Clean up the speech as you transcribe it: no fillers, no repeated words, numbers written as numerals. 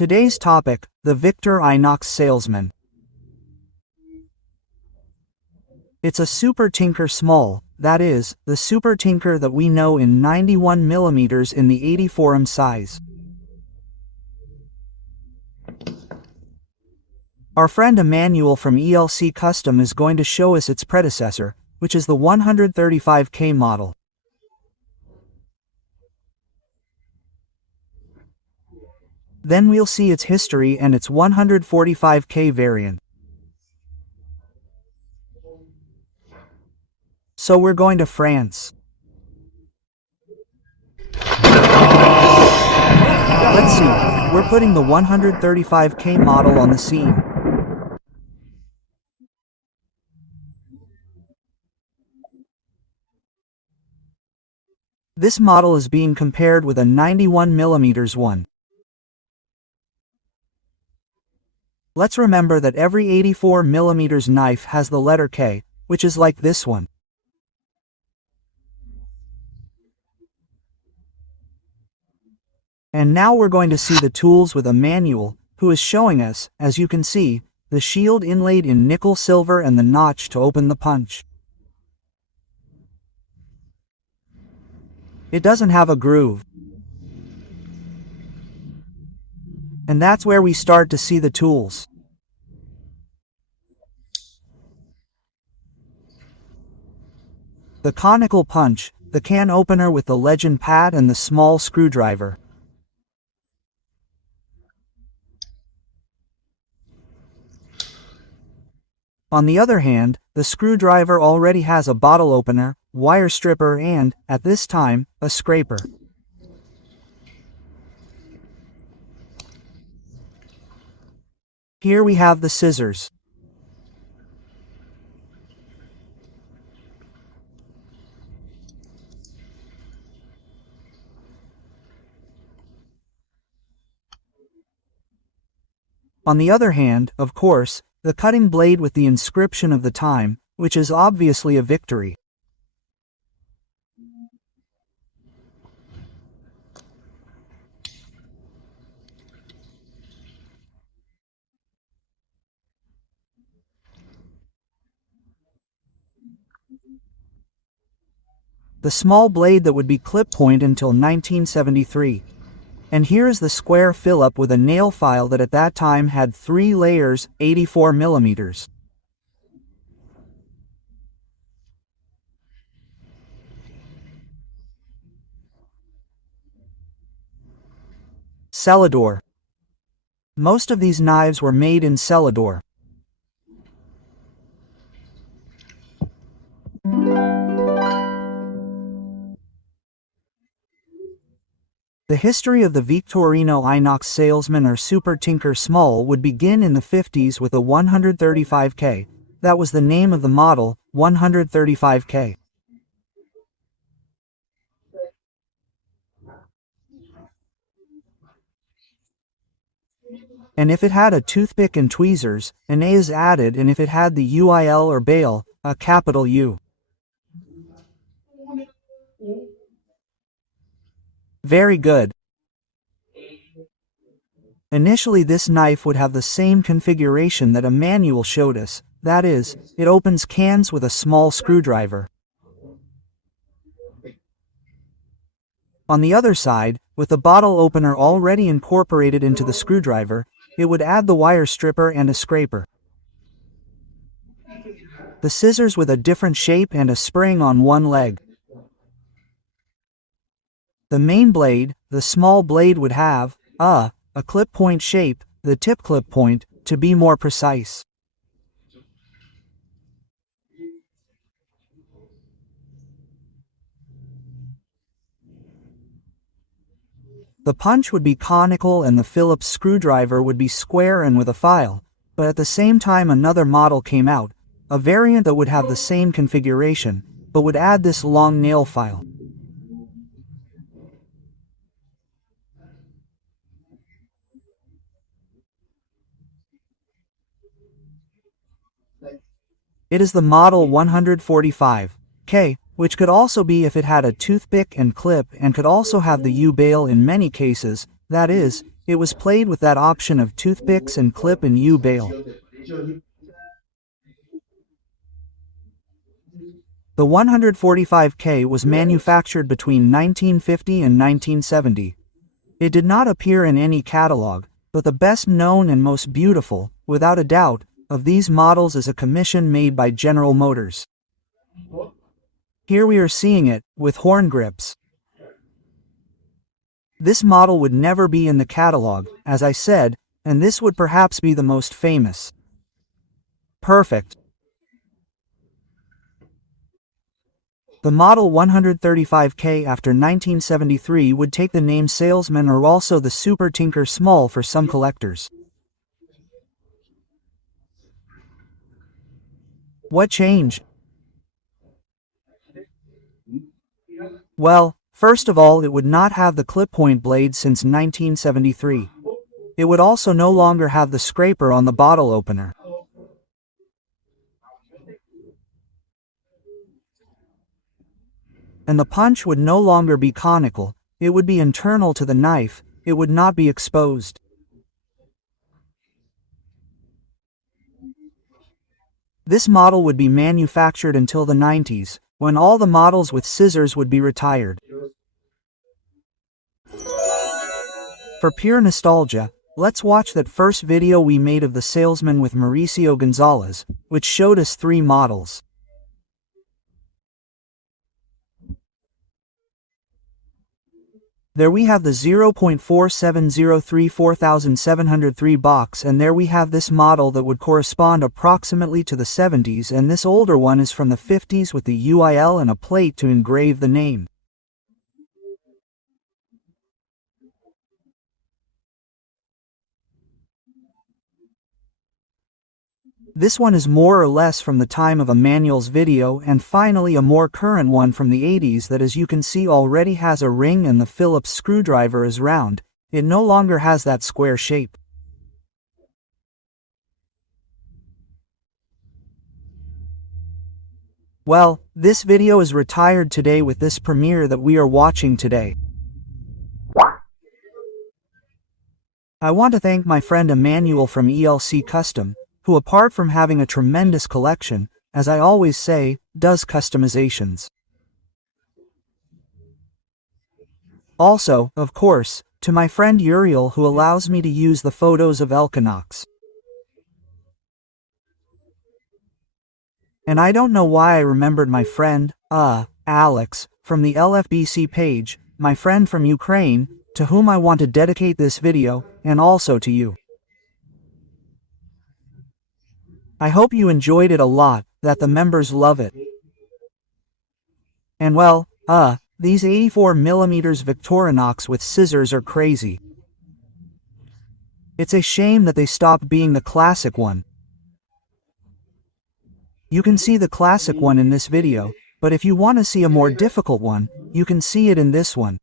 Today's topic, the Victorinox Salesman. It's a super tinker small, that is, the super tinker that we know in 91mm in the 84mm size. Our friend Emmanuel from ELC Custom is going to show us its predecessor, which is the 135K model. Then we'll see its history and its 145K variant. So we're going to France. Let's see, we're putting the 135K model on the scene. This model is being compared with a 91mm one. Let's remember that every 84mm knife has the letter K, which is like this one. And now we're going to see the tools with Emmanuel, who is showing us, as you can see, the shield inlaid in nickel silver and the notch to open the punch. It doesn't have a groove. And that's where we start to see the tools. The conical punch, the can opener with the legend pad and the small screwdriver. On the other hand, the screwdriver already has a bottle opener, wire stripper and, at this time, a scraper. Here we have the scissors. On the other hand, of course, the cutting blade with the inscription of the time, which is obviously a victory. The small blade that would be clip point until 1973. And here is the square Phillips with a nail file that at that time had 3 layers, 84mm. Celador. Most of these knives were made in Celador. The history of the Victorinox Salesman or Super Tinker Small would begin in the 50s with a 135K. That was the name of the model, 135K. And if it had a toothpick and tweezers, an A is added, and if it had the UIL or bail, a capital U. Very good. Initially this knife would have the same configuration that Emmanuel showed us, that is, it opens cans with a small screwdriver. On the other side, with the bottle opener already incorporated into the screwdriver, it would add the wire stripper and a scraper. The scissors with a different shape and a spring on one leg. The main blade, the small blade would have, a clip point shape, the tip clip point, to be more precise. The punch would be conical and the Phillips screwdriver would be square and with a file, but at the same time another model came out, a variant that would have the same configuration, but would add this long nail file. It is the model 145K, which could also be if it had a toothpick and clip and could also have the U-bail in many cases, that is, it was played with that option of toothpicks and clip and U-bail. The 145K was manufactured between 1950 and 1970. It did not appear in any catalog, but the best known and most beautiful, without a doubt, of these models is a commission made by General Motors. Here we are seeing it, with horn grips. This model would never be in the catalog, as I said, and this would perhaps be the most famous. Perfect. The Model 135K after 1973 would take the name Salesman or also the Super Tinker Small for some collectors. What changed? Well, first of all, it would not have the clip-point blade since 1973. It would also no longer have the scraper on the bottle opener. And the punch would no longer be conical, it would be internal to the knife, it would not be exposed. This model would be manufactured until the 90s, when all the models with scissors would be retired. For pure nostalgia, let's watch that first video we made of the Salesman with Mauricio Gonzalez, which showed us 3 models. There we have the 0.4703 4703 box, and there we have this model that would correspond approximately to the 70s, and this older one is from the 50s with the UIL and a plate to engrave the name. This one is more or less from the time of Emmanuel's video, and finally a more current one from the 80s that, as you can see, already has a ring and the Phillips screwdriver is round. It no longer has that square shape. Well, this video is retired today with this premiere that we are watching today. I want to thank my friend Emmanuel from ELC Custom, who, apart from having a tremendous collection, as I always say, does customizations. Also, of course, to my friend Uriel, who allows me to use the photos of Elkinox. And I don't know why I remembered my friend, Alex, from the LFBC page, my friend from Ukraine, to whom I want to dedicate this video, and also to you. I hope you enjoyed it a lot, that the members love it. And well, these 84mm Victorinox with scissors are crazy. It's a shame that they stopped being the classic one. You can see the classic one in this video, but if you want to see a more difficult one, you can see it in this one.